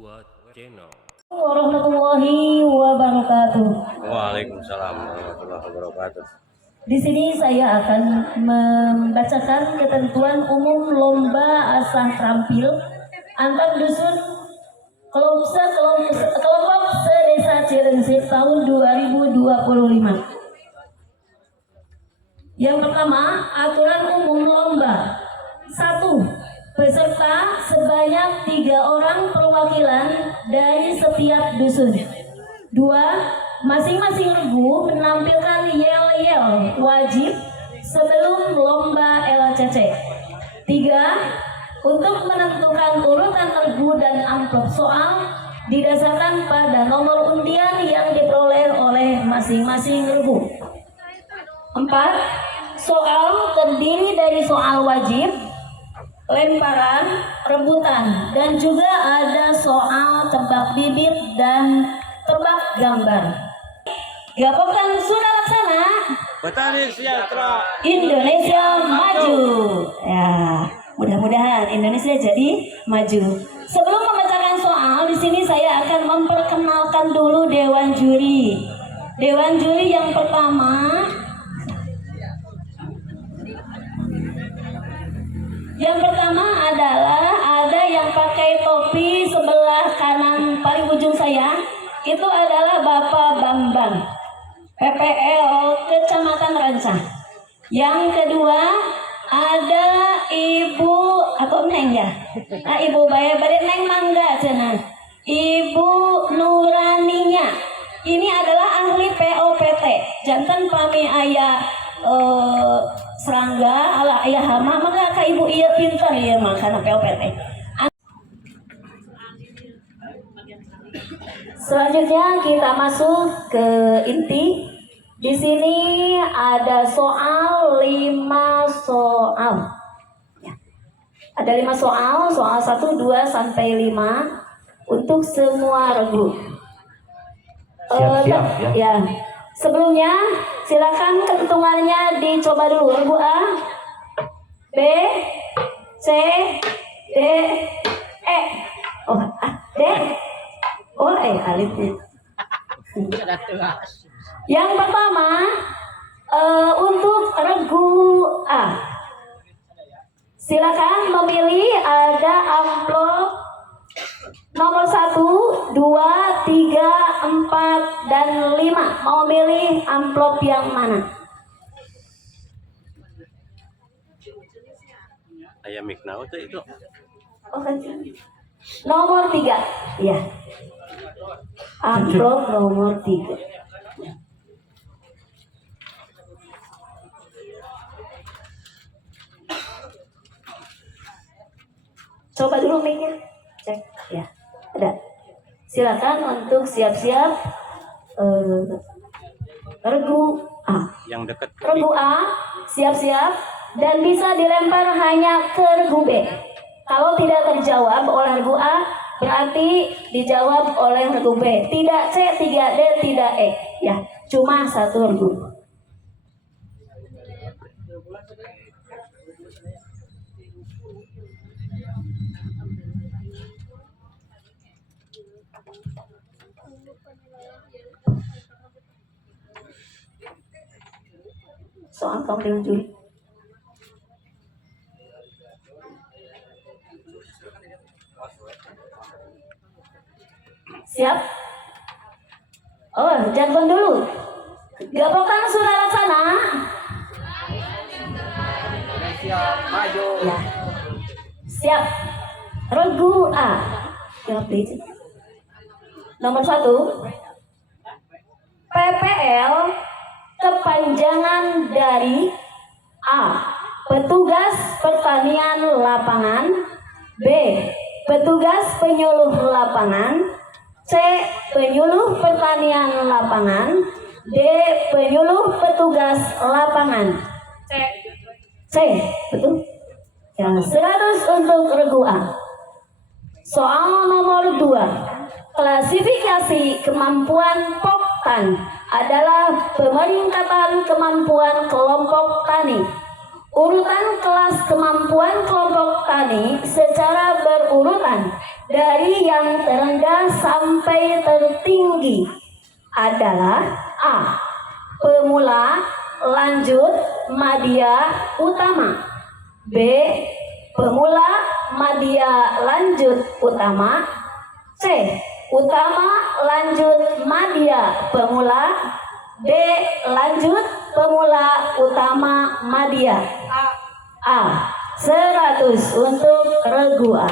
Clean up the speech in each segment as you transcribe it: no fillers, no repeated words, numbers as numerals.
Buat channel. Warahmatullahi wabarakatuh. Waalaikumsalam warahmatullahi wabarakatuh. Di sini saya akan membacakan ketentuan umum lomba asah terampil antar dusun kelompok sedesa Cirensip tahun 2025. Yang pertama, aturan umum lomba. 1. Peserta sebanyak 3 orang perwakilan dari setiap dusun. 2. Masing-masing regu menampilkan yel-yel wajib sebelum lomba LCC. 3. Untuk menentukan urutan regu dan amplop soal didasarkan pada nomor undian yang diperoleh oleh masing-masing regu. 4. Soal terdiri dari soal wajib, lemparan, rebutan, dan juga ada soal tebak bibit dan tebak gambar. Gapokan sudah laksana. Petani sejahtera, Indonesia maju. Ya, mudah-mudahan Indonesia jadi maju. Sebelum memecahkan soal, di sini saya akan memperkenalkan dulu dewan juri. Dewan juri yang pertama. Yang pertama adalah ada yang pakai topi sebelah kanan paling ujung saya. Itu adalah Bapak Bambang, PPL Kecamatan Rancah. Yang kedua ada Ibu atau Neng ya? Ibu Baya-Baya Neng Mangga cina. Ibu Nuraninya. Ini adalah ahli POPT. Jantan pami ayah serangga ala ayah hama maka ka ibu iya pintar ya makana POPT. Selanjutnya kita masuk ke inti. Di sini ada soal 5 soal. Ya. Ada 5 soal, soal 1, 2 sampai 5 untuk semua regu. Siap-siap ya. Sebelumnya silakan kehitungannya dicoba dulu. Regu A, B, C, D, E. Oh, A, D. Oh, alitnya. Yang pertama untuk regu A. Silakan memilih, ada amplop nomor 1, 2, 3, 4, dan 5. Mau milih amplop yang mana? ayam miknau itu. Oh, kan. Nomor 3. Ya. Amplop nomor 3. Coba dulu mic-nya. Cek. Ya. Ada. Silakan untuk siap-siap regu A. Yang dekat Regu A siap-siap dan bisa dilempar hanya ke regu B. Kalau tidak terjawab oleh regu A, berarti dijawab oleh regu B. Tidak C, tidak D, tidak E. Ya, cuma satu regu. Soal kamu dengan juri. Siap? Oh, jargon dulu. Gapokan sudah laksana. Indonesia maju. Ya. Siap. Regu A. Jawab please. Nomor 1. PPL kepanjangan dari A. Petugas pertanian lapangan, B. Petugas penyuluh lapangan, C. Penyuluh pertanian lapangan, D. Penyuluh petugas lapangan. C. Betul? Yang 100 untuk regu A. Soal nomor 2. Klasifikasi kemampuan Poktan adalah pemeringkatan kemampuan kelompok tani. Urutan kelas kemampuan kelompok tani secara berurutan dari yang terendah sampai tertinggi adalah A. Pemula, lanjut, madya, utama. B. Pemula, madya, lanjut, utama. C. Utama, lanjut, madya, pemula. D. Lanjut, pemula, utama, madya. A. 100 untuk regu A.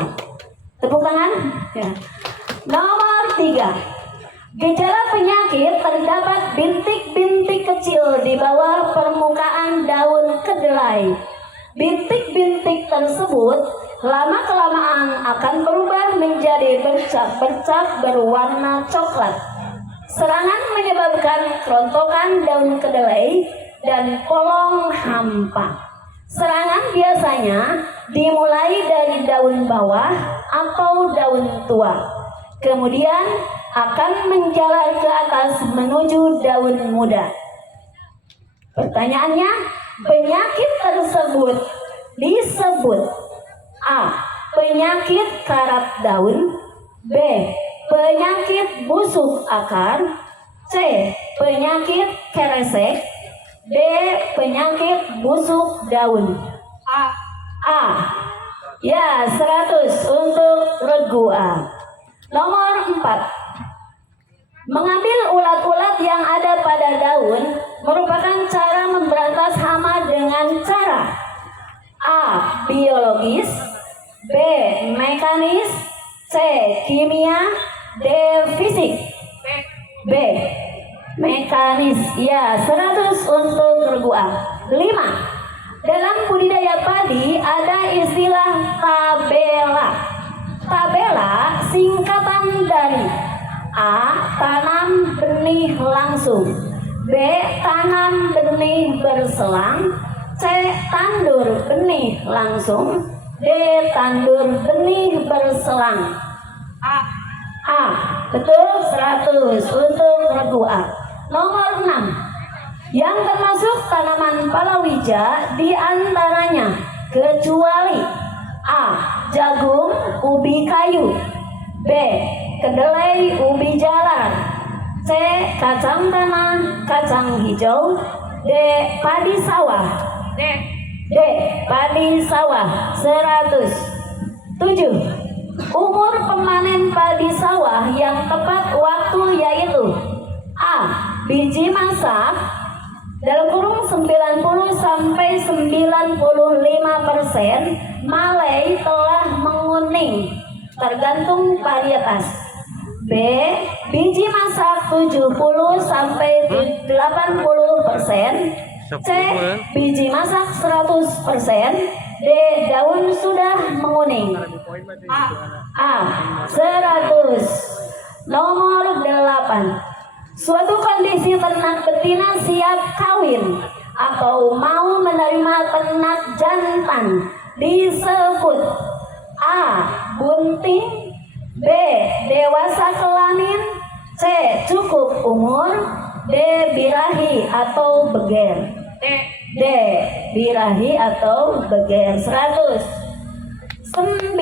Tepuk tangan. Ya. Nomor 3. Gejala penyakit terdapat bintik-bintik kecil di bawah permukaan daun kedelai. Bintik-bintik tersebut lama-kelamaan akan berubah menjadi bercak-bercak berwarna coklat. Serangan menyebabkan kerontokan daun kedelai dan polong hampa. Serangan biasanya dimulai dari daun bawah atau daun tua, kemudian akan menjalar ke atas menuju daun muda. Pertanyaannya, penyakit tersebut disebut A. Penyakit karat daun. B. Penyakit busuk akar. C. Penyakit keresek. D. Penyakit busuk daun. A. Ya, 100 untuk regu A. Nomor 4. Mengambil ulat-ulat yang ada pada daun merupakan cara memberantas hama dengan cara A. Biologis. B. Mekanis. C. Kimia. D. Fisik. B. Mekanis. Ya, 100 untuk regu A. 5. Dalam budidaya padi ada istilah tabela. Tabela singkatan dari A. Tanam benih langsung. B. Tanam benih berselang. C. Tandur benih langsung. D. Tandur benih berselang. A. Betul, 100 untuk regu A. Nomor 6. Yang termasuk tanaman palawija di antaranya kecuali A. Jagung, ubi kayu. B. Kedelai, ubi jalar. C. Kacang tanah, kacang hijau. D. Padi sawah. D. Padi sawah, 100. 7. Umur pemanen padi sawah yang tepat waktu yaitu A. Biji masak dalam kurung 90 sampai 95% malai telah menguning tergantung varietas. B. Biji masak 70 sampai 80%. C. Biji masak 100%. D. Daun sudah menguning. A. 100. Nomor 8. Suatu kondisi ternak betina siap kawin atau mau menerima ternak jantan disebut A. Bunting. B. Dewasa kelamin. C. Cukup umur. D. Birahi atau beger. D. Birahi atau beger, 100. 9.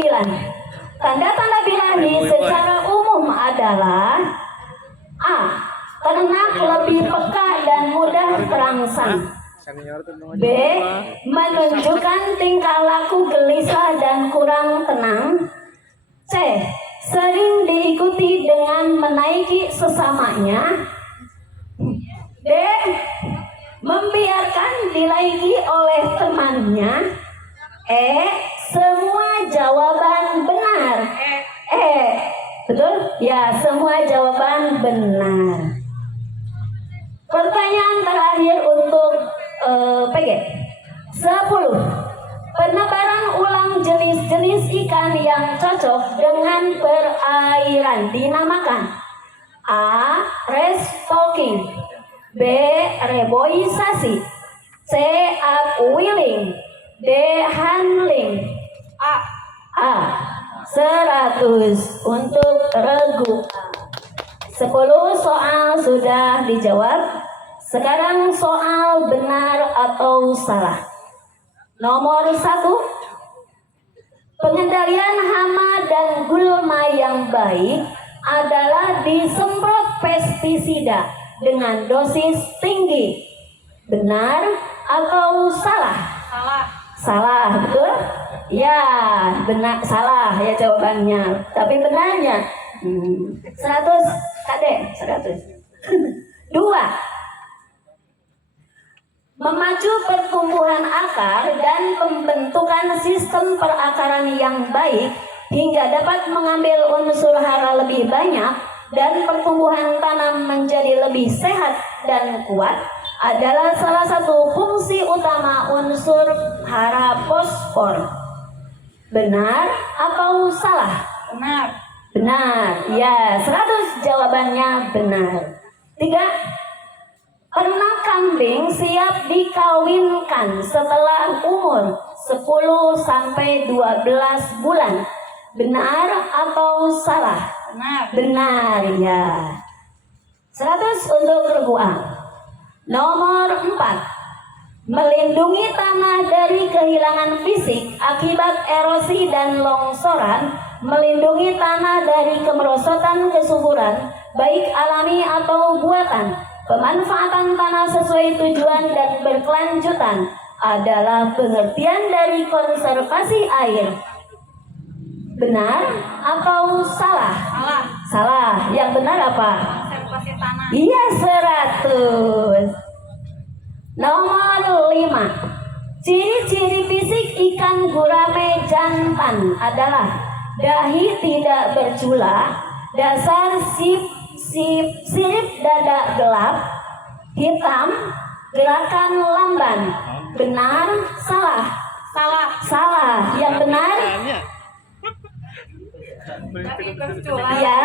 Tanda-tanda birahi secara umum adalah A. Ternak lebih peka dan mudah terangsang. B. Menunjukkan tingkah laku gelisah dan kurang tenang. C. Sering diikuti dengan menaiki sesamanya. D. Membiarkan dilaiki oleh temannya. E. Semua jawaban benar. Betul? Ya, semua jawaban benar. Pertanyaan terakhir untuk PG. 10. Penebaran ulang jenis-jenis ikan yang cocok dengan perairan dinamakan A. Restocking. B. Reboisasi. C. Upwelling. D. Handling. A. 100 untuk regu. 10 soal sudah dijawab. Sekarang soal benar atau salah. Nomor 1, pengendalian hama dan gulma yang baik adalah disemprot pestisida dengan dosis tinggi. Benar atau salah? Salah. Salah, betul? Ya, benar, salah ya jawabannya. Tapi benarnya 100, Kade, 100. 2. Memacu pertumbuhan akar dan pembentukan sistem perakaran yang baik hingga dapat mengambil unsur hara lebih banyak dan pertumbuhan tanam menjadi lebih sehat dan kuat adalah salah satu fungsi utama unsur hara fosfor. Benar atau salah? Benar. Benar. Ya, 100 jawabannya benar. 3. Ternak kambing siap dikawinkan setelah umur 10 sampai 12 bulan. Benar atau salah? Benar. Benar ya. 100 untuk Regu A. Nomor 4. Melindungi tanah dari kehilangan fisik akibat erosi dan longsoran, melindungi tanah dari kemerosotan kesuburan, baik alami atau buatan. Pemanfaatan tanah sesuai tujuan dan berkelanjutan adalah pengertian dari konservasi air. Benar atau salah? Salah. Salah. Yang benar apa? Konservasi tanah. Iya, 100. Nomor 5. Ciri-ciri fisik ikan gurame jantan adalah dahi tidak bercula, dasar sirip dada gelap, hitam, gerakan lamban. Benar, salah? Salah. Salah. Yang benar? Dahi bercula. Iya.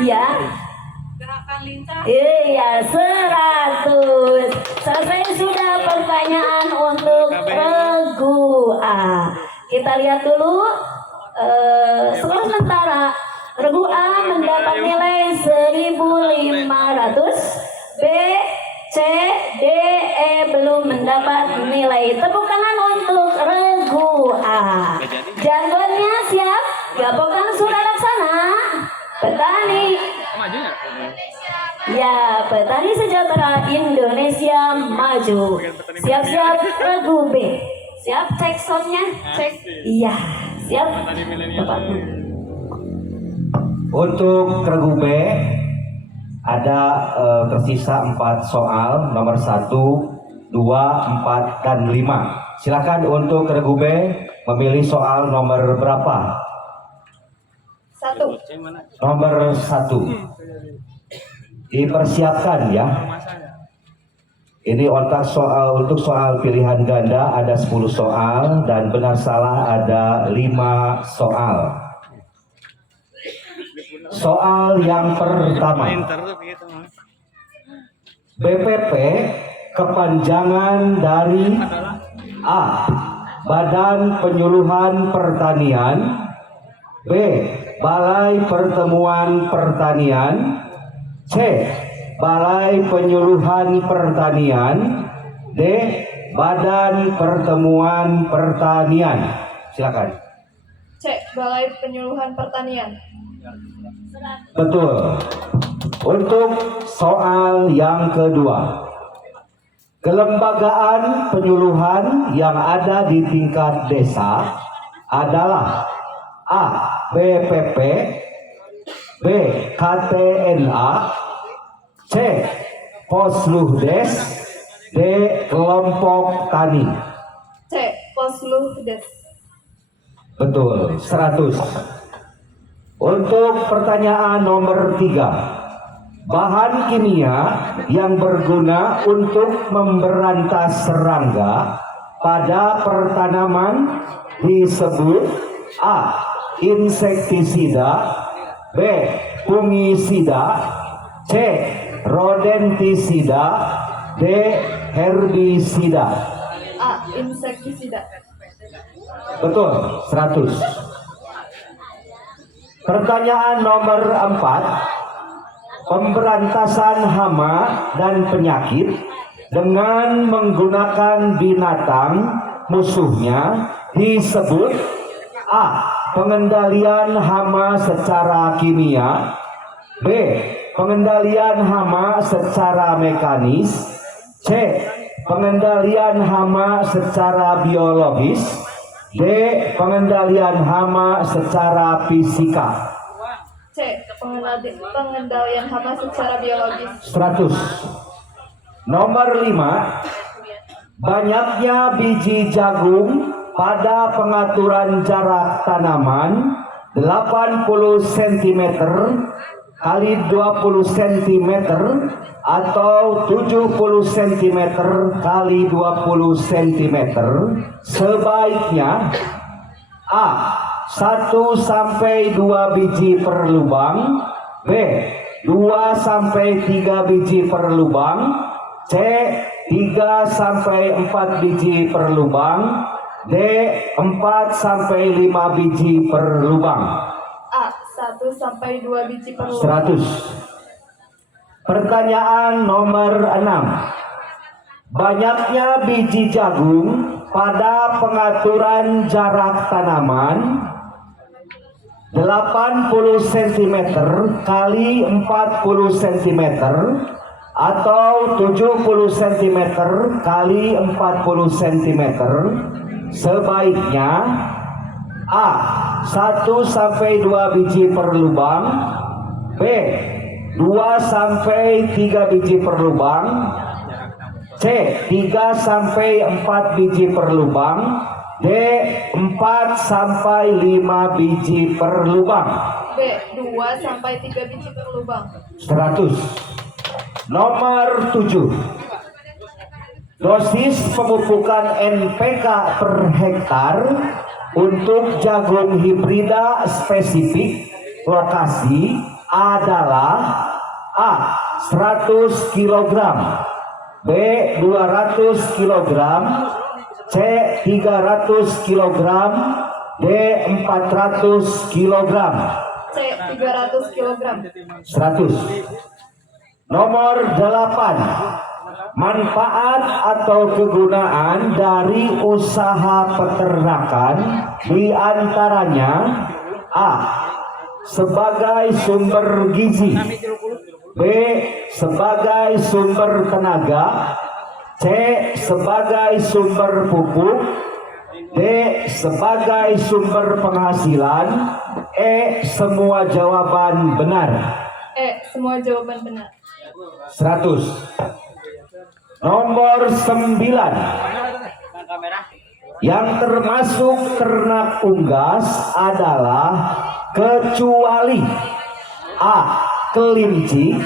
Iya. Gerakan lincah. Iya, 100. Selesai sudah pertanyaan untuk Regu A. Kita lihat dulu skor sementara. Regu A mendapat nilai 1.500. B, C, D, E belum mendapat nilai. Tepuk tangan untuk Regu A. Jargonnya siap? Gapokan sudah laksana. Petani. Ya, petani sejahtera Indonesia maju. Siap-siap Regu B. Siap cek soundnya? Cek. Iya, siap. Bapak. Untuk Regu B ada tersisa 4 soal, nomor 1, 2, 4, dan 5. Silakan untuk Regu B memilih soal nomor berapa? 1. Nomor 1. Dipersiapkan ya. Ini untuk soal pilihan ganda ada 10 soal dan benar salah ada 5 soal. Soal yang pertama. BPP kepanjangan dari A. Badan Penyuluhan Pertanian, B. Balai Pertemuan Pertanian, C. Balai Penyuluhan Pertanian, D. Badan Pertemuan Pertanian. Silakan. C. Balai Penyuluhan Pertanian. Betul. Untuk soal yang kedua, kelembagaan penyuluhan yang ada di tingkat desa adalah A. BPP, B. KTNA, C. Posluhdes, D. Kelompok Tani. C. Posluhdes. Betul, 100. Untuk pertanyaan nomor 3, bahan kimia yang berguna untuk memberantas serangga pada pertanaman disebut A. Insektisida, B. Fungisida, C. Rodentisida, D. Herbisida. A. Insektisida. Betul, 100. Pertanyaan nomor 4, pemberantasan hama dan penyakit dengan menggunakan binatang musuhnya disebut A. Pengendalian hama secara kimia, B. Pengendalian hama secara mekanis, C. Pengendalian hama secara biologis, D. Pengendalian hama secara fisika. C. Pengendalian hama secara biologis. 100. Nomor 5. Banyaknya biji jagung pada pengaturan jarak tanaman 80 cm kali 20 cm atau 70 cm kali 20 cm sebaiknya A. 1 sampai 2 biji per lubang, B. 2 sampai 3 biji per lubang, C. 3 sampai 4 biji per lubang, D. 4 sampai 5 biji per lubang. A. 1 sampai 2 biji per lubang. 100. Pertanyaan nomor 6. Banyaknya biji jagung pada pengaturan jarak tanaman 80 cm kali 40 cm atau 70 cm kali 40 cm sebaiknya A. 1 sampai 2 biji per lubang, B. 2 sampai 3 biji per lubang, C. 3 sampai 4 biji per lubang, D. 4 sampai 5 biji per lubang. B. 2 sampai 3 biji per lubang. 100. Nomor 7. Dosis pemupukan NPK per hektar untuk jagung hibrida spesifik lokasi adalah A. 100 kg, B. 200 kg, C. 300 kg, D. 400 kg. C. 300 kg. 100. Nomor 8. Manfaat atau kegunaan dari usaha peternakan diantaranya A. Sebagai sumber gizi, B. Sebagai sumber tenaga, C. Sebagai sumber pupuk, D. Sebagai sumber penghasilan, E. Semua jawaban benar. E. Semua jawaban benar. 100. Nomor 9. Yang termasuk ternak unggas adalah kecuali A. Kelinci,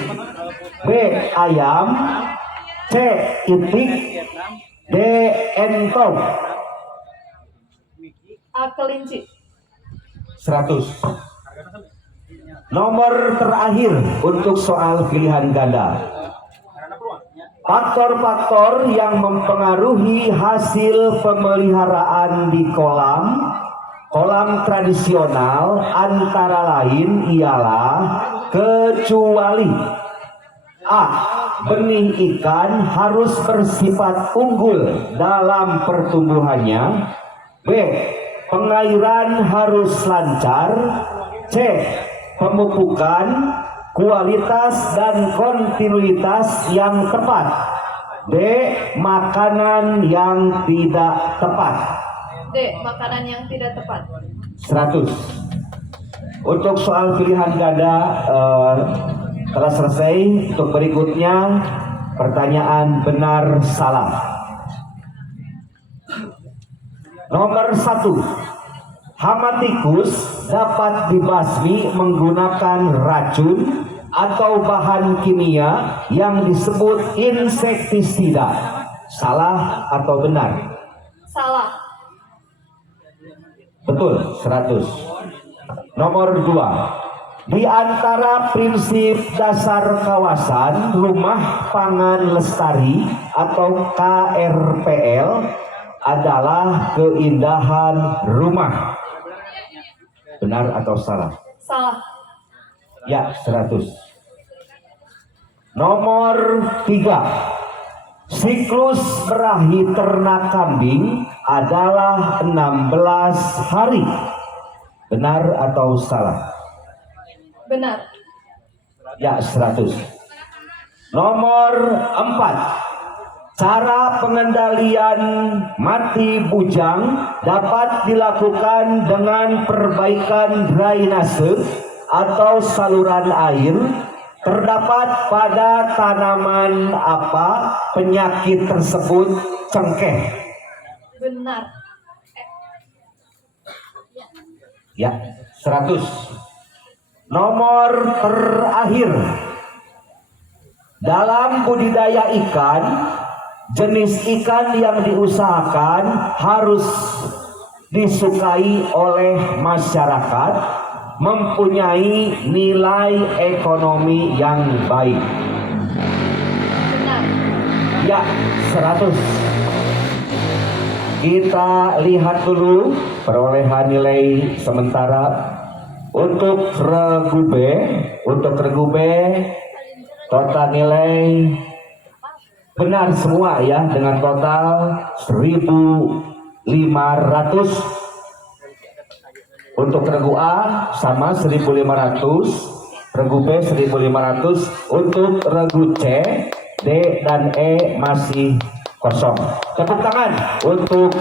B. Ayam, C. Itik, D. Entong. A. Kelinci. 100. Nomor terakhir untuk soal pilihan ganda. Faktor-faktor yang mempengaruhi hasil pemeliharaan di kolam tradisional antara lain ialah kecuali A. Benih ikan harus bersifat unggul dalam pertumbuhannya, B. Pengairan harus lancar, C. Pemupukan, kualitas dan kontinuitas yang tepat, D. Makanan yang tidak tepat. D. Makanan yang tidak tepat. 100. Untuk soal pilihan ganda telah selesai. Untuk berikutnya pertanyaan benar salah. Nomor 1. Hama tikus dapat dibasmi menggunakan racun atau bahan kimia yang disebut insektisida. Salah atau benar? Salah. Betul, 100. Nomor 2. Di antara prinsip dasar kawasan rumah pangan lestari atau KRPL adalah keindahan rumah. Benar atau salah? Salah. Ya, 100. Nomor 3. Siklus berahi ternak kambing adalah 16 hari. Benar atau salah? Benar. Ya, 100. Nomor 4. Cara pengendalian mati bujang dapat dilakukan dengan perbaikan drainase atau saluran air. Terdapat pada tanaman apa penyakit tersebut cengkeh? Benar. Ya, 100. Nomor terakhir. Dalam budidaya ikan, jenis ikan yang diusahakan harus disukai oleh masyarakat, mempunyai nilai ekonomi yang baik. Benar. Ya, 100. Kita lihat dulu perolehan nilai sementara untuk regu B. Untuk regu B total nilai benar semua ya, dengan total 1.500. Untuk regu A sama 1.500, regu B 1.500. Untuk regu C, D dan E masih kosong. Tepuk tangan untuk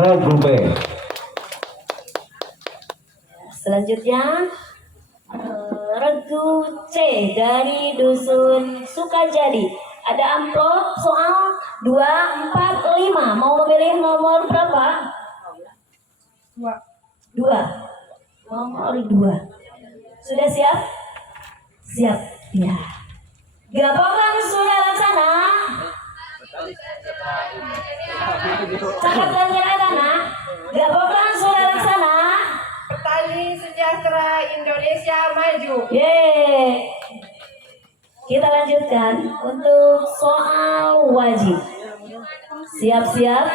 regu B. Selanjutnya regu C dari Dusun Sukajadi. Ada amplop soal 2, 4, 5. Mau memilih nomor berapa? 2. Nomor 2. Sudah siap? Siap. Ya. Gapokan sudah laksana. Catat dan nyerahana. Gapokan sudah laksana. Petani sejahtera Indonesia maju. Yeay. Kita lanjutkan untuk soal wajib. Siap-siap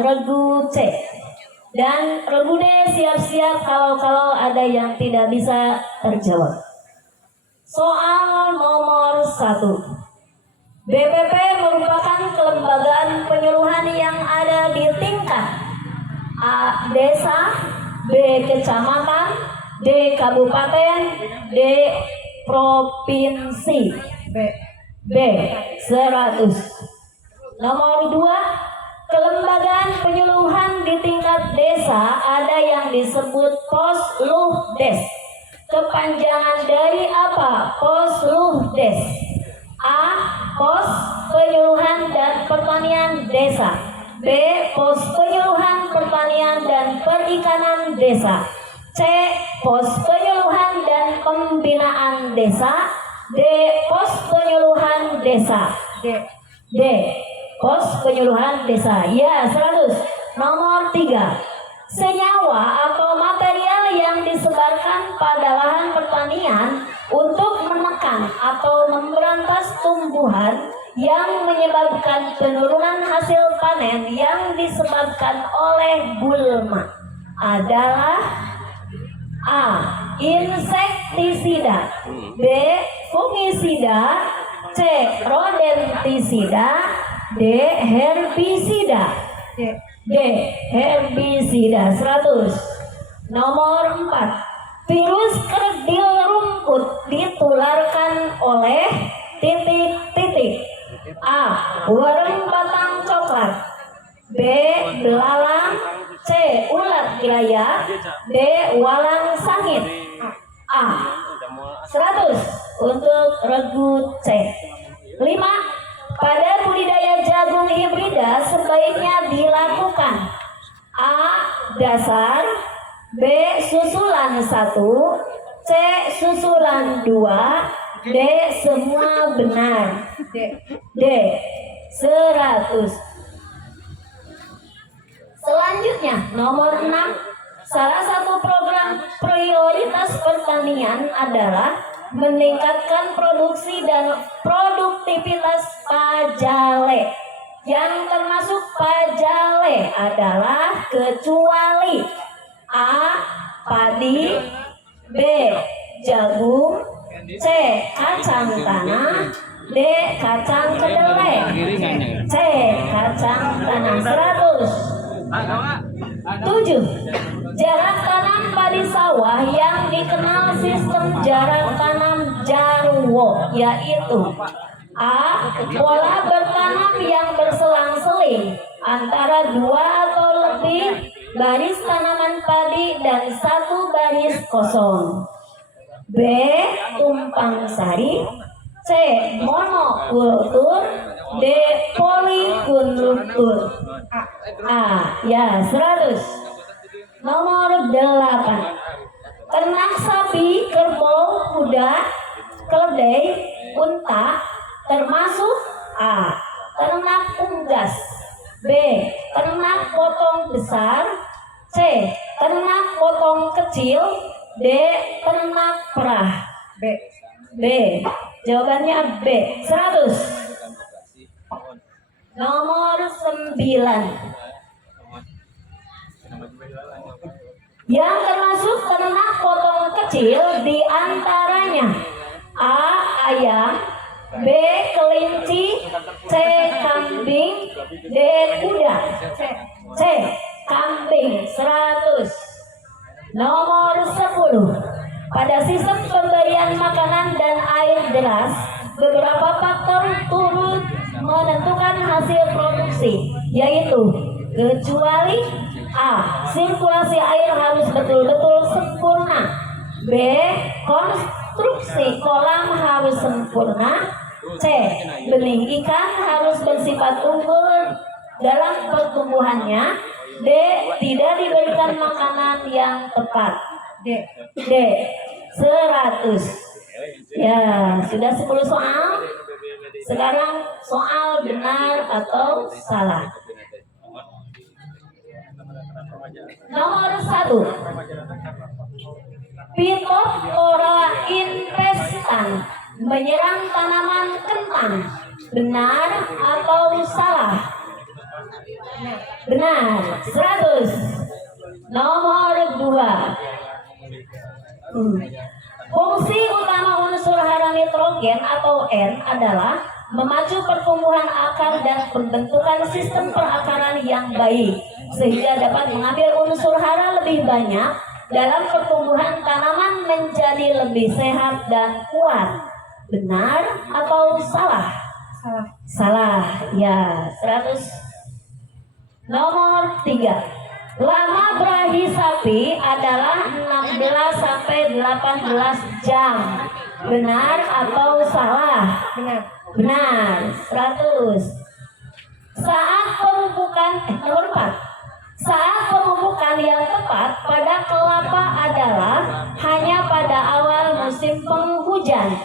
regu C. Dan regu D siap-siap kalau ada yang tidak bisa terjawab. Soal nomor 1. BPP merupakan kelembagaan penyuluhan yang ada di tingkat A. Desa, B. Kecamatan, D. Kabupaten, D. Provinsi. B. 100. Nomor 2. Kelembagaan penyuluhan di tingkat desa ada yang disebut Posluhdes. Kepanjangan dari apa? Posluhdes. A. Pos Penyuluhan dan Pertanian Desa. B. Pos Penyuluhan Pertanian dan Perikanan Desa. C. Pos Penyuluhan dan Pembinaan Desa. D. Pos Penyuluhan Desa. D. Pos Penyuluhan Desa. Ya, 100. Nomor 3. Senyawa atau material yang disebarkan pada lahan pertanian untuk menekan atau memberantas tumbuhan yang menyebabkan penurunan hasil panen yang disebabkan oleh gulma adalah A. Insektisida, B. Fungisida, C. Rodentisida, D. Herbisida. D. Herbisida. 100. Nomor 4. Virus kerdil rumput ditularkan oleh titik-titik. A. Wareng batang coklat, B. Belalang, C. Ulat gilaya, D. Walang sangit. A. 100 untuk regu C. 5. Pada budidaya jagung hibrida sebaiknya dilakukan A. Dasar, B. Susulan 1, C. Susulan 2, D. Semua benar. D. 100. Selanjutnya nomor 6. Salah satu program prioritas pertanian adalah meningkatkan produksi dan produktivitas pajale. Yang termasuk pajale adalah kecuali A. Padi, B. Jagung, C. Kacang tanah, D. D. Kacang kedelai. C. Kacang tanah. 107. Jarak tanam padi sawah yang dikenal sistem jarak tanam Jarwo yaitu A. Pola bertanam yang berselang-seling antara 2 atau lebih baris tanaman padi dan 1 baris kosong. B. Tumpang sari. C. Monokultur. D. Polikultur. A. Ya, 100. Nomor 8. Ternak sapi, kerbau, kuda, keledai, unta termasuk A. Ternak unggas. B. Ternak potong besar. C. Ternak potong kecil. D. Ternak perah. B. Jawabannya B. 100. Nomor 9. Yang termasuk ternak potong kecil diantaranya A. Ayam. B. Kelinci. C. Kambing. D. Kuda. C. Kambing. 100. Nomor 10. Pada sistem pemberian makanan dan air deras, beberapa faktor turut menentukan hasil produksi, yaitu kecuali A. Sirkulasi air harus betul-betul sempurna. B. Konstruksi kolam harus sempurna. C. Benih ikan harus bersifat unggul dalam pertumbuhannya. D. Tidak diberikan makanan yang tepat. D. 100. Ya, sudah 10 soal. Sekarang soal benar atau salah. Nomor 1. Phytophthora infestan menyerang tanaman kentang. Benar atau salah? Benar. 100. Nomor 2. Fungsi utama unsur hara nitrogen atau N adalah memacu pertumbuhan akar dan pembentukan sistem perakaran yang baik, sehingga dapat mengambil unsur hara lebih banyak dalam pertumbuhan tanaman menjadi lebih sehat dan kuat. Benar atau salah? Salah. Ya, 100. Nomor 3. Lama berahi sapi adalah 16 sampai 18 jam. Benar atau salah? Benar. 100. Saat pemupukan nomor 4. Saat pemupukan yang tepat pada kelapa adalah hanya pada awal musim penghujan.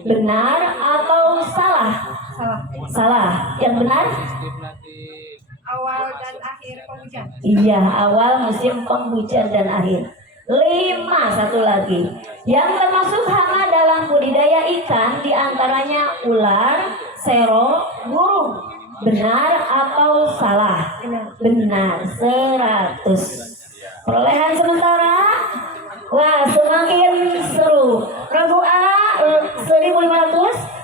Benar atau salah? Salah. Yang benar? Awal dan akhir penghujan. Iya, awal musim penghujan dan akhir. 5. Satu lagi. Yang termasuk hama dalam budidaya ikan diantaranya ular, sero, burung. Benar atau salah? Benar. 100. Perolehan sementara. Wah, semakin seru. Regu A 1.500,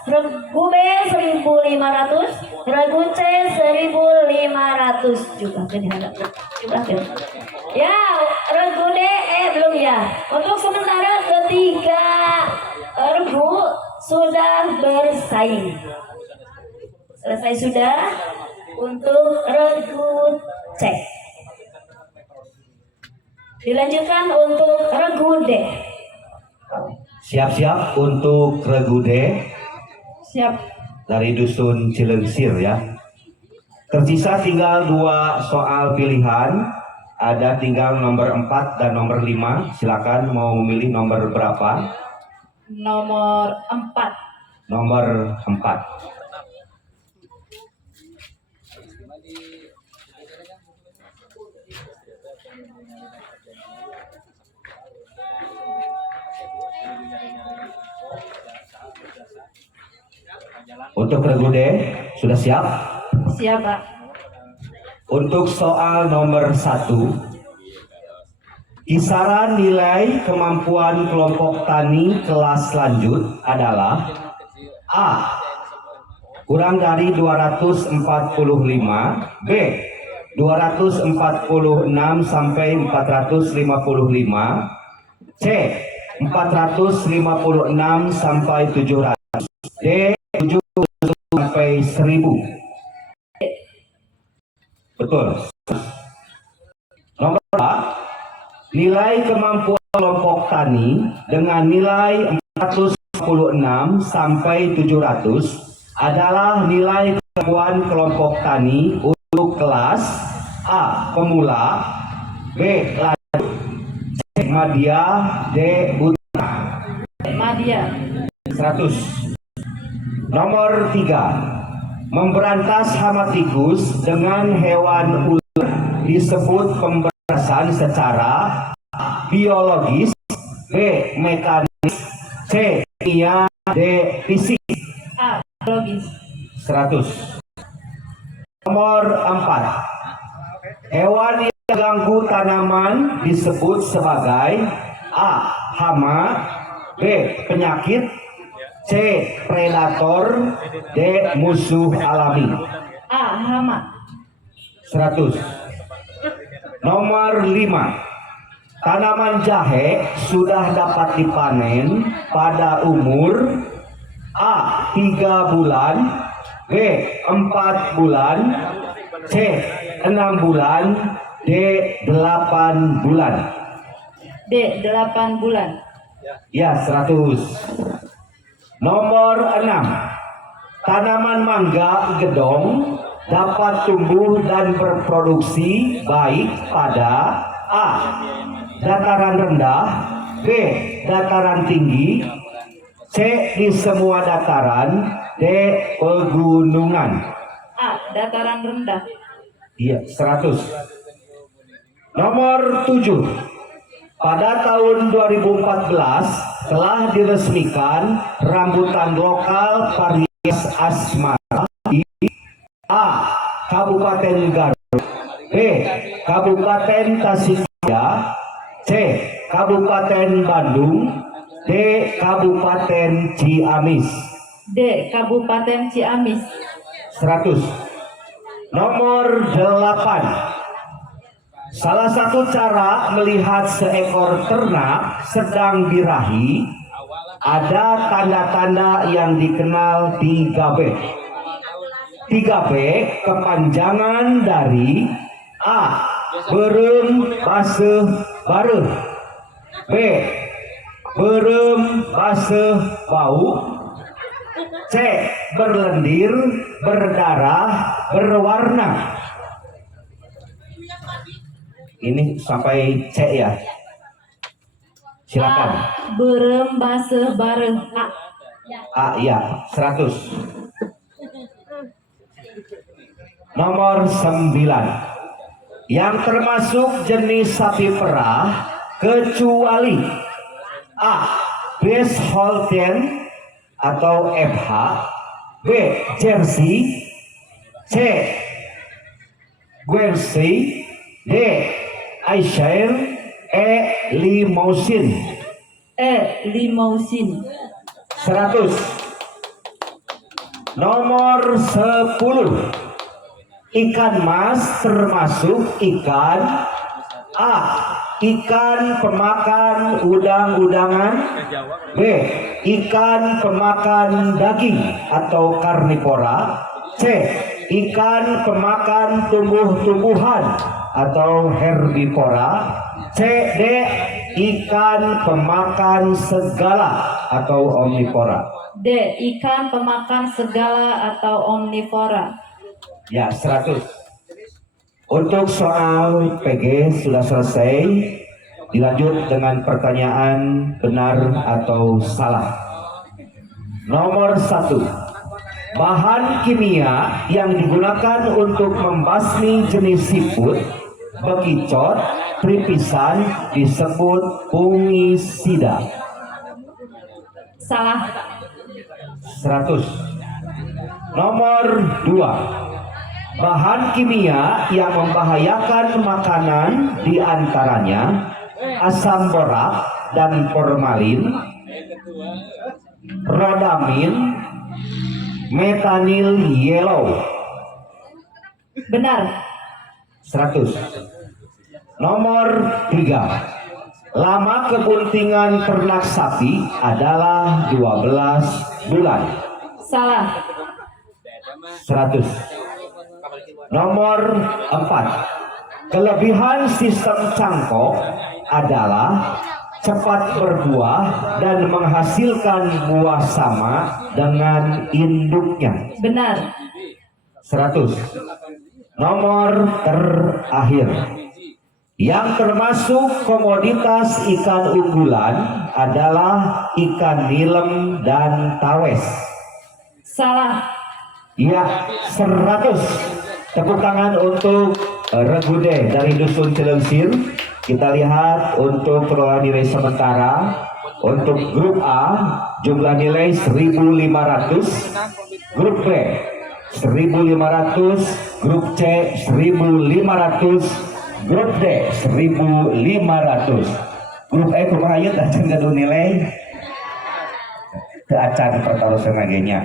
regu B 1.500, regu C 1.500 juga. Ya, regu D belum ya. Untuk sementara ketiga regu sudah bersaing. Selesai sudah untuk regu C. Dilanjutkan untuk regu D. Siap-siap untuk regu D. Siap. Dari dusun Cilengsir ya. Tersisa tinggal 2 soal pilihan. Ada tinggal nomor 4 dan nomor 5. Silakan mau memilih nomor berapa? Nomor 4. Nomor 4. Untuk regu D, sudah siap? Siap, Pak. Untuk soal nomor 1, kisaran nilai kemampuan kelompok tani kelas lanjut adalah A. kurang dari 245. B. 246 sampai 455. C. 456 sampai 700. D. 700 sampai 1000. Betul. Nomor 2, nilai kemampuan kelompok tani dengan nilai 456 sampai 700 adalah nilai kemampuan kelompok tani untuk kelas A. Pemula, B. Lanjut, C. Madya, D. Buta. Madya. 100. Nomor 3, memberantas hama tikus dengan hewan ular disebut pemberantasan secara biologis, B. Mekanis, C. Kimia, D. Fisik. A. Logis. 100. Nomor 4, hewan yang mengganggu tanaman disebut sebagai A. Hama, B. Penyakit, C. Predator, D. Musuh alami. A. Hama. 100. Nomor 5, tanaman jahe sudah dapat dipanen pada umur A. 3 bulan, B. 4 bulan, C. 6 bulan, D. 8 bulan. D. 8 bulan. Ya, 100. Nomor 6, tanaman mangga gedong dapat tumbuh dan berproduksi baik pada A. dataran rendah, B. dataran tinggi, C. di semua dataran, D. pegunungan. A. Dataran rendah. Iya, 100. Nomor 7, pada tahun 2014 telah diresmikan rambutan lokal varietas asmara di A. Kabupaten Garut, B. Kabupaten Tasikmalaya, C. Kabupaten Bandung, D. Kabupaten Ciamis. D. Kabupaten Ciamis. 100. Nomor 8, salah satu cara melihat seekor ternak sedang birahi ada tanda-tanda yang dikenal 3B. 3B kepanjangan dari A. Beureum baseuh bareuh, B. Beureum baseuh bau, C. berlendir, berdarah, berwarna. Ini sampai C ya. Silakan. A. Beureum baseuh bareuh. A. A ya, 100. Nomor 9, yang termasuk jenis sapi perah kecuali A. Base Holstein atau FH, B. Jersey, C. Guernsey, D. Ayrshire, E. Limousin. E. Limousin. 100. Nomor 10, ikan mas termasuk ikan A. Ikan pemakan udang-udangan, B. Ikan pemakan daging atau karnivora, C. Ikan pemakan tumbuh-tumbuhan atau herbivora, C. D. Ikan pemakan segala atau omnivora. D. Ikan pemakan segala atau omnivora. Ya, 100. Untuk soal PG sudah selesai. Dilanjut dengan pertanyaan benar atau salah. Nomor 1, bahan kimia yang digunakan untuk membasmi jenis siput, bekicot, tripisan disebut fungisida. Salah. 100. Nomor 2, bahan kimia yang membahayakan makanan diantaranya asam borak dan formalin, rodamin, metanil yellow. Benar. 100. Nomor 3. Lama kebuntingan ternak sapi adalah 12 bulan. Salah. 100. Nomor 4. Kelebihan sistem cangkok adalah cepat berbuah dan menghasilkan buah sama dengan induknya. Benar. 100. Nomor terakhir. Yang termasuk komoditas ikan unggulan adalah ikan nilem dan tawes. Salah. Ya, 100. Tepuk tangan untuk Regude dari Dusun Cilengsil. Kita lihat untuk perolehan nilai sementara. Untuk grup A jumlah nilai 1.500, grup B 1.500, grup C 1.500, grup D 1.500. Grup E kumaha ieu tah can gaduh nilai teu acan perkara senagenya.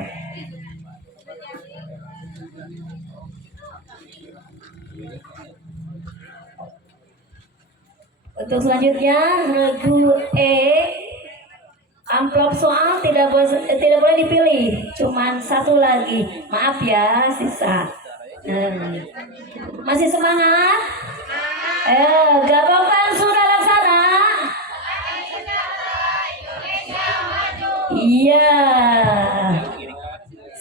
Untuk selanjutnya regu E, amplop soal tidak boleh dipilih, cuman satu lagi. Maaf ya, sisa. Masih semangat? Gampang sudah laksana? Iya.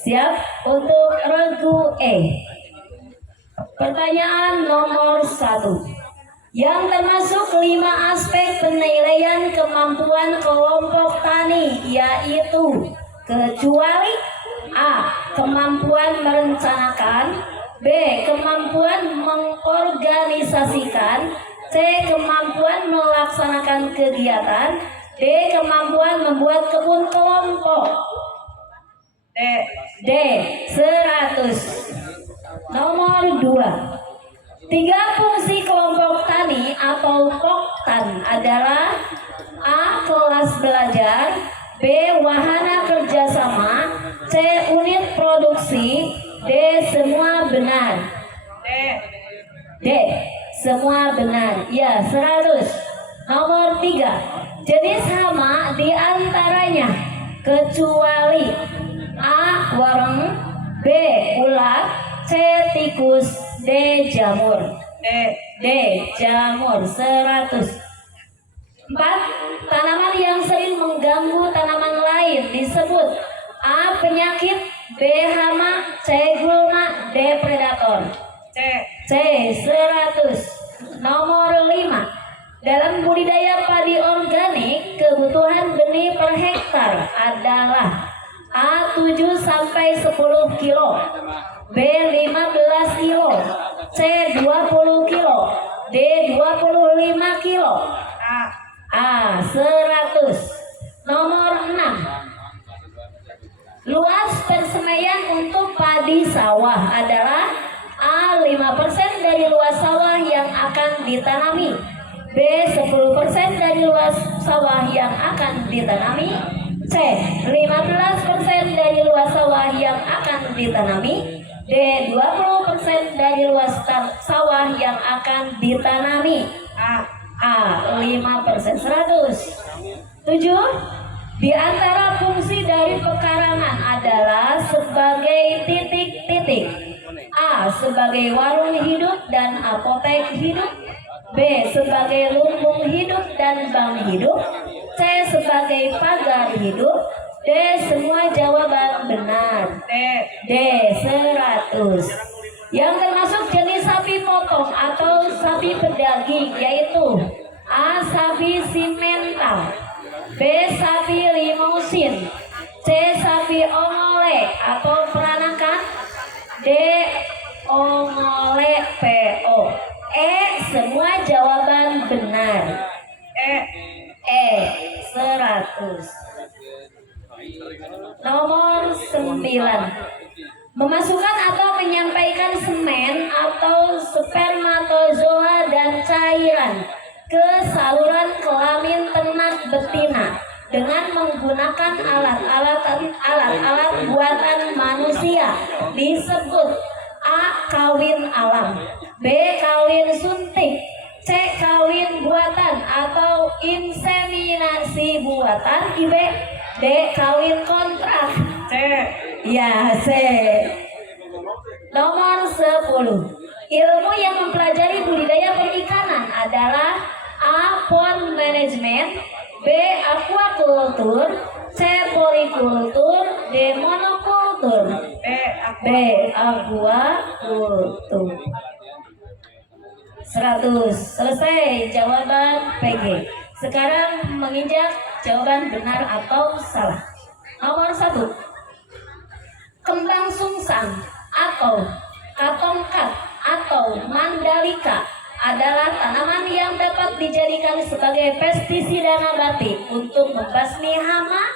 Siap untuk regu E. Pertanyaan nomor 1. Yang termasuk 5 aspek penilaian kemampuan kelompok tani, yaitu kecuali A. Kemampuan merencanakan, B. Kemampuan mengorganisasikan, C. Kemampuan melaksanakan kegiatan, D. Kemampuan membuat kebun kelompok. D. 100. Nomor 2. 3 fungsi kelompok tani atau poktan adalah A. Kelas belajar, B. Wahana kerjasama, C. Unit produksi, D. Semua benar. D. Semua benar. Ya, 100. Nomor 3. Jenis hama diantaranya kecuali A. Wareng, B. ulat, C. tikus, D. jamur. D. jamur. 100. 4. Tanaman yang sering mengganggu tanaman lain disebut A. penyakit, B. hama, C. gulma, D. predator. C. 100. Nomor 5. Dalam budidaya padi organik, kebutuhan benih per hektar adalah A. 7 sampai 10 kilo, B. 15 kilo, C. 20 kilo, D. 25 kilo. A. 100. Nomor 6. Luas persemaian untuk padi sawah adalah A. 5% dari luas sawah yang akan ditanami, B. 10% dari luas sawah yang akan ditanami, C. 15% dari luas sawah yang akan ditanami, D. 20% dari luas sawah yang akan ditanami. A. 5%. 107. Di antara fungsi dari pekarangan adalah sebagai titik-titik. A. Sebagai warung hidup dan apotek hidup, B. Sebagai lumbung hidup dan bank hidup, C. Sebagai pagar hidup, D. Semua jawaban benar. D. 100. Yang termasuk jenis sapi potong atau sapi pedaging yaitu A. Sapi simental, B. Sapi limousin, C. Sapi ongole atau peranakan, D. ongole PO. Semua jawaban benar. 100. Nomor 9. Memasukkan atau menyampaikan semen atau spermatozoa dan cairan ke saluran kelamin ternak betina dengan menggunakan alat-alat buatan manusia disebut A. Kawin alam, B. Kawin suntik, C. Kawin buatan atau inseminasi buatan, D. Kawin kontrak. C. Ya, C. Nomor 10. Ilmu yang mempelajari budidaya perikanan adalah A. Pond management, B. Aquaculture, C. Poricultur, D. Monokultur. B. Aquacultur. 100. Selesai jawaban PG. Sekarang menginjak jawaban benar atau salah. Nomor 1. Kembang sungsang atau katongkat atau mandalika adalah tanaman yang dapat dijadikan sebagai pestisida nabati untuk membasmi hama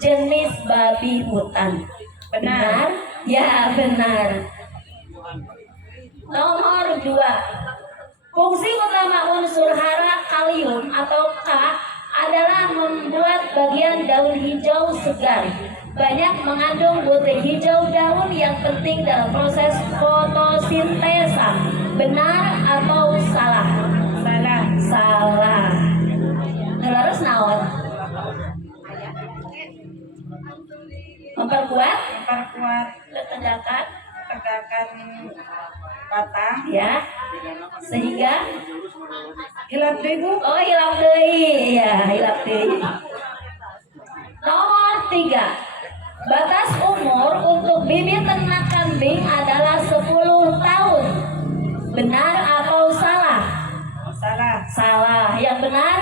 jenis babi hutan. Benar? Ya, benar. Nomor 2. Fungsi utama unsur hara kalium atau K adalah membuat bagian daun hijau segar. Banyak mengandung butir hijau daun yang penting dalam proses fotosintesa. Benar atau salah? Salah. Salah. Terus naon? Memperkuat tegakan batang ya, sehingga hilap deui. Oh, hilap deui ya, hilap deui. Nomor 3. Batas umur untuk bibit ternak kambing adalah 10 tahun. Benar atau salah? Salah. Salah. Yang benar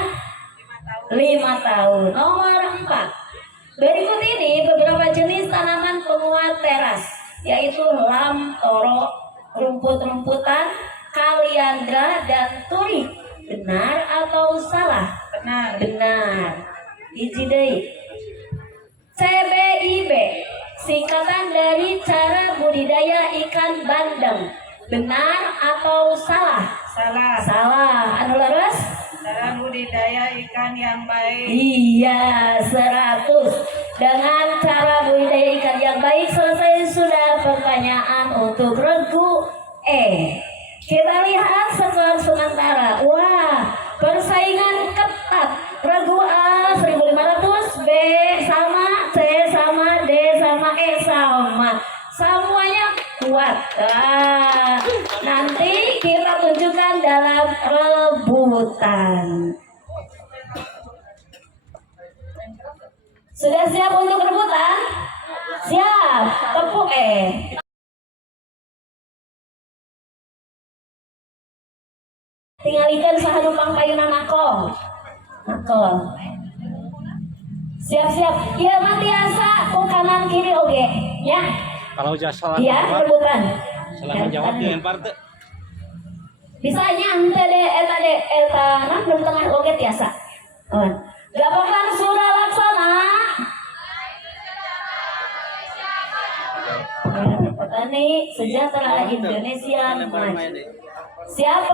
5 tahun. Nomor 4. Berikut ini beberapa jenis tanaman penguat teras, yaitu lam, toro, rumput-rumputan, kaliandra, dan turi. Benar atau salah? Benar. Benar. Hiji deui. CBIB, singkatan dari cara budidaya ikan bandeng. Benar atau salah? Salah. Salah. Anu leres? Cara budidaya ikan yang baik. Iya, 100. Dengan cara budidaya ikan yang baik selesai sudah pertanyaan untuk regu E. Kita lihat skor sementara. Wah, persaingan ketat. Regu A 1500, B sama, C sama, D sama, E sama. Semuanya kuat. Nanti kita tunjukkan dalam rebutan. Sudah siap untuk rebutan? Siap. Tepuk Tinggalikan sahanupang payunan akong. Siap-siap. Ya, matiasa ku kanan kiri oge. Ya. Kalau salah Iya, rebutan. salah menjawab dengan partai. Bisanya ente de eta nah belum tengah oge tiasa. Gapakan surah laksana. Petani sejahtera Indonesia maju. Siap.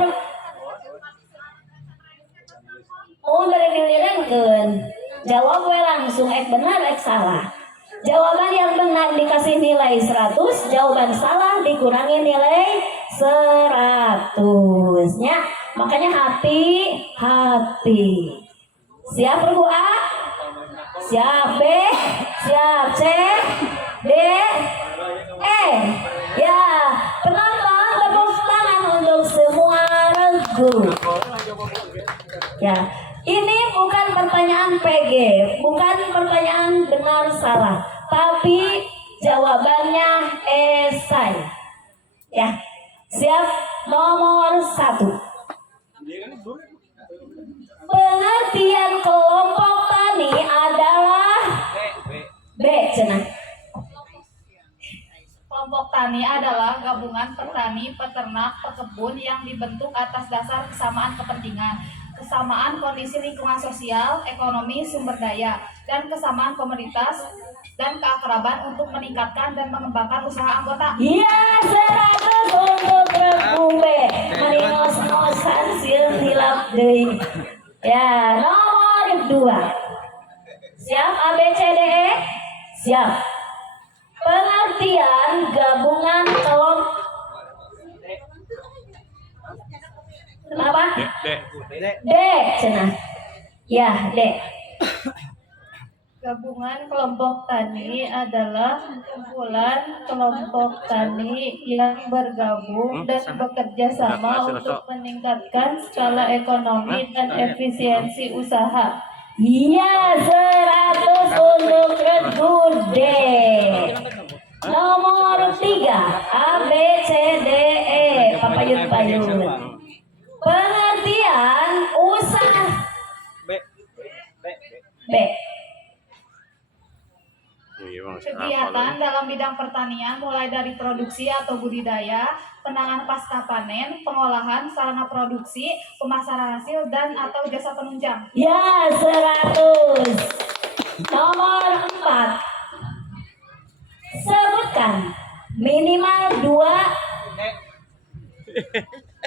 Dari dilihatkan, jawab we langsung benar salah. Jawaban yang benar dikasih nilai 100, jawaban salah dikurangi nilai 100. Ya, makanya hati-hati. Siap regu A? Siap B? Siap C? D? E? Ya, penonton tepuk tangan untuk semua regu. Ya, ini bukan pertanyaan PG, bukan pertanyaan benar salah, tapi jawabannya esai. Ya, siap. Nomor 1. Pengertian kelompok tani adalah B. Cenah. Kelompok tani adalah gabungan petani, peternak, pekebun yang dibentuk atas dasar kesamaan kepentingan, kesamaan kondisi lingkungan sosial, ekonomi, sumber daya, dan kesamaan komoditas dan keakraban untuk meningkatkan dan mengembangkan usaha anggota. Iya, 100 untuk regu B. Mari ngos-ngosan sieun hilap deui. Ya, nomor 2. Siap A, B, C, D, E? Siap. Pengertian gabungan kelompok. Kenapa? D, cenah. Ya, D. Gabungan kelompok tani adalah kumpulan kelompok tani yang bergabung dan bekerja sama untuk meningkatkan skala ekonomi dan efisiensi usaha. Iya, 100 untuk regu D. Nomor 3, A, B, C, D, E. Papayun-payun. Pengertian usaha. B. Kegiatan dalam bidang pertanian mulai dari produksi atau budidaya, penanganan pasca panen, pengolahan, sarana produksi, pemasaran hasil, dan atau jasa penunjang. Ya, 100. Nomor 4. Sebutkan minimal 2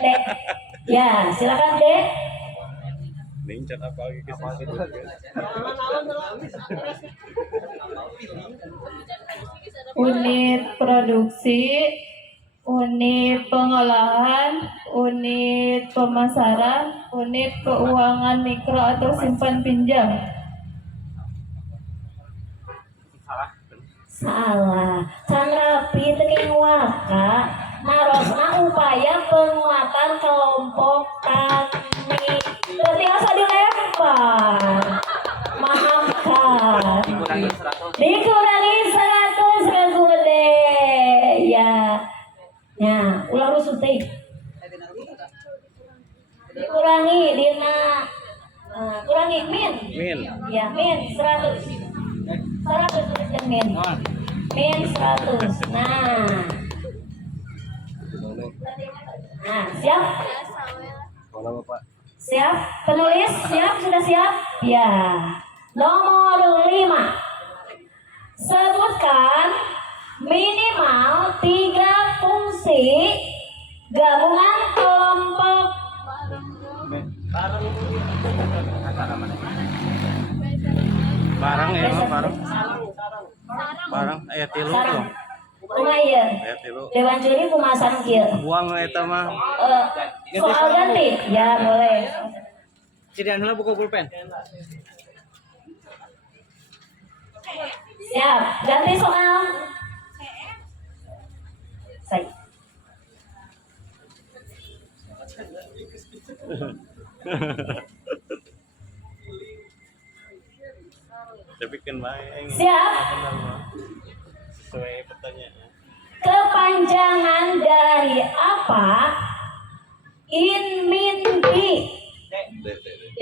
D. Ya, silakan D. Nincat apa gitu. Unit produksi, unit pengolahan, unit pemasaran, unit keuangan mikro atau simpan pinjam. Salah. Can rapi teuing waka. Narosna upaya penguatan kelompok tani. Berarti asa dilempar. Maafkan. Dikurangi 100 regu D. Ya. Ya, ulah rusuh teh. Dikurangi dina kurangi min. Ya, min 100. 100 tuliskan min. Min 100. Nah, siap? Siap? Penulis siap? Sudah siap? Ya. Nomor 5. Sebutkan minimal 3 fungsi gabungan kelompok. Barang ya, barang ayat tilu tuh. Lumayan. Ayat tilu. Dewan juri kumasan kieu. Buang eta mah. Soal ganti? Ya, boleh. Cidian heula buku pulpen. Siap. Ganti soal. Saya. Tapi kan baik. Siap. Sesuai pertanyaan. Kepanjangan dari apa? In, min, di. D.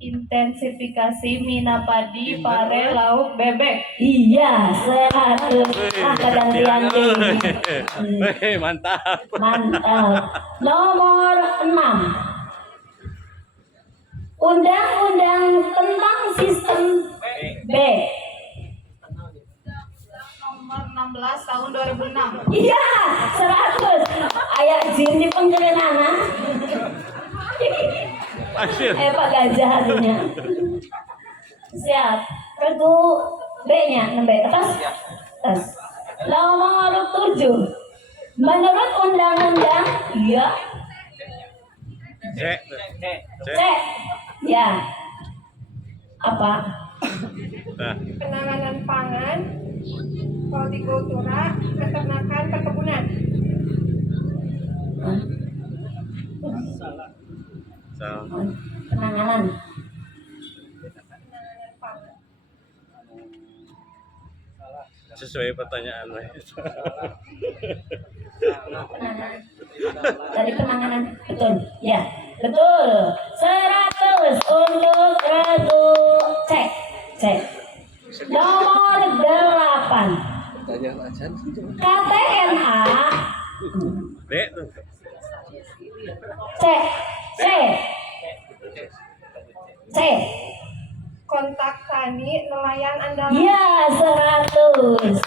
Intensifikasi mina padi, pare, lauk, bebek. Iya, 100. Kegantian ini. Mantap. Mantap. Nomor 6. Undang-undang tentang sistem B. Nomor 16 tahun 2006. Iya, 100. Aya jin di penggelenana. Pasir. Pak Gajah artinya. Siap. Regu B-nya, B. Atas. Atas. Nomor 7. Menurut undang-undang, iya. C. C. Ya. Apa? Nah, Penanganan pangan, hortikultura, peternakan, perkebunan. salah. Penanganan. Sesuai pertanyaan. Penanganan. Dari penanganan. Betul. Ya, betul. 100 untuk regu C. C. Nomor 8. KTNA. D tuh. C. C. C. Kontak tani, nelayan andalan. Ya, 100.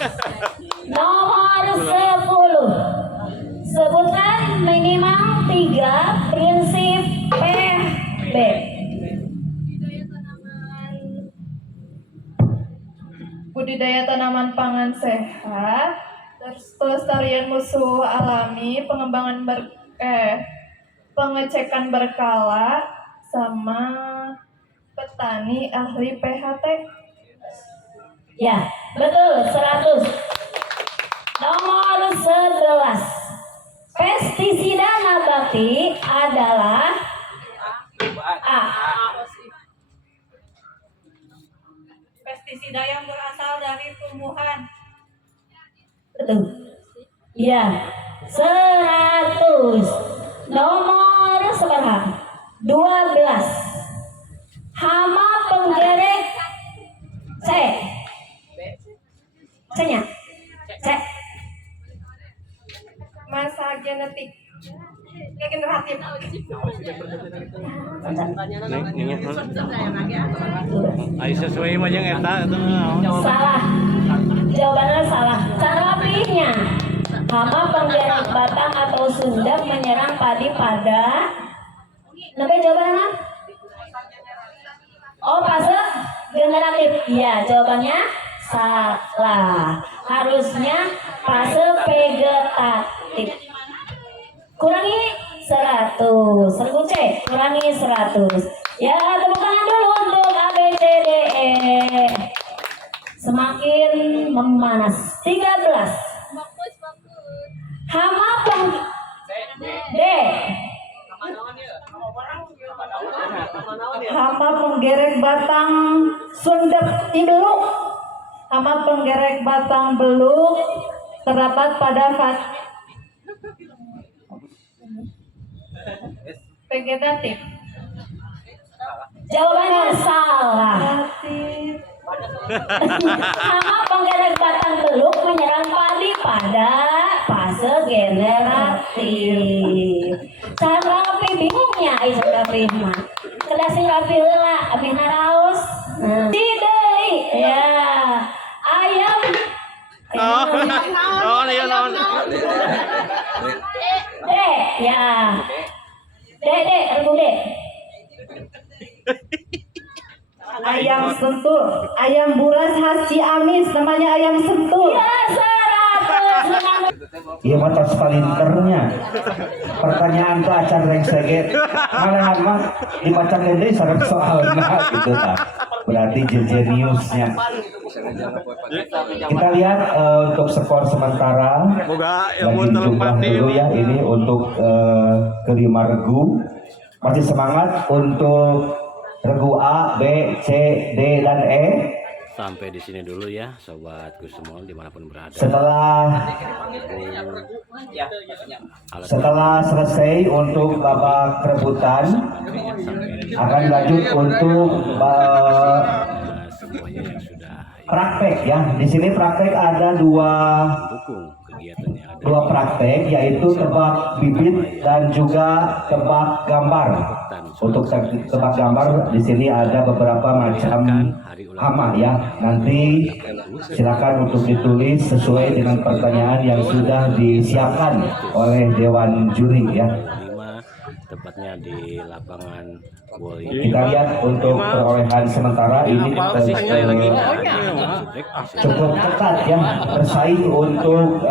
Nomor 10. Sebutkan minimal 3 prinsip PB. budidaya tanaman pangan sehat, terus pelestarian musuh alami, pengecekan berkala, sama petani ahli PHT. Ya, betul 100. Nomor 11. Pestisida nabati adalah A. Pestisida yang berasal dari tumbuhan. Betul. Ya, 100. Nomor seberapa? 12. Hama penggerek C. C-nya. C. Masa genetik regeneratif. Ayo sesuai mah yang eta itu. Salah. Jawabannya salah. Cara pilihnya. Hama penggerek batang atau sundap menyerang padi pada. Nabi jawabannya? Oh, fase generatif. Iya, jawabannya salah. Harusnya fase vegetatif. Kurangi 100. Sergu C, kurangi 100. Ya, tepuk tangan dulu untuk ABCDE. Semakin memanas. 13. Hama peng D. Hama penggerek batang sundep beluk. Hama penggerek batang beluk terdapat pada Vegetatif. Jawabannya salah. Hama penggerek batang beluk menyerang padi pada fase generatif. Cara rapi bingungnya Aisyah rapi mah. Kedasi rapi heula abdi naraos. Tidei ya. Ayam. D ya. D regu D. ayam sentul, ayam buras khas Ciamis, namanya ayam sentul. Ya 100. Iya mata spalinternya. Pertanyaan tuh acan rengseget. Malahan mah dibaca gede sareng soalnya gitu tak. Berarti jeniusnya. Kita lihat untuk skor sementara. Lagi jumlah dulu ya ini untuk kelima regu. Masih semangat untuk regu A, B, C, D dan E. Sampai di sini dulu ya, sobat Kusmol dimanapun berada. Setelah selesai untuk babak perebutan, akan lanjut untuk Semuanya yang sudah praktek ya. Di sini praktek ada dua dukung kegiatannya. dua praktek, yaitu tebak bibit dan juga tebak gambar. Untuk tebak gambar di sini ada beberapa macam hama ya. Nanti silakan untuk ditulis sesuai dengan pertanyaan yang sudah disiapkan oleh Dewan Juri ya. Tepatnya di lapangan Boy. Kita lihat untuk perolehan sementara ini cukup ketat ya, bersaing untuk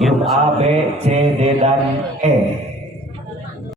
grup A, B, C, D dan E.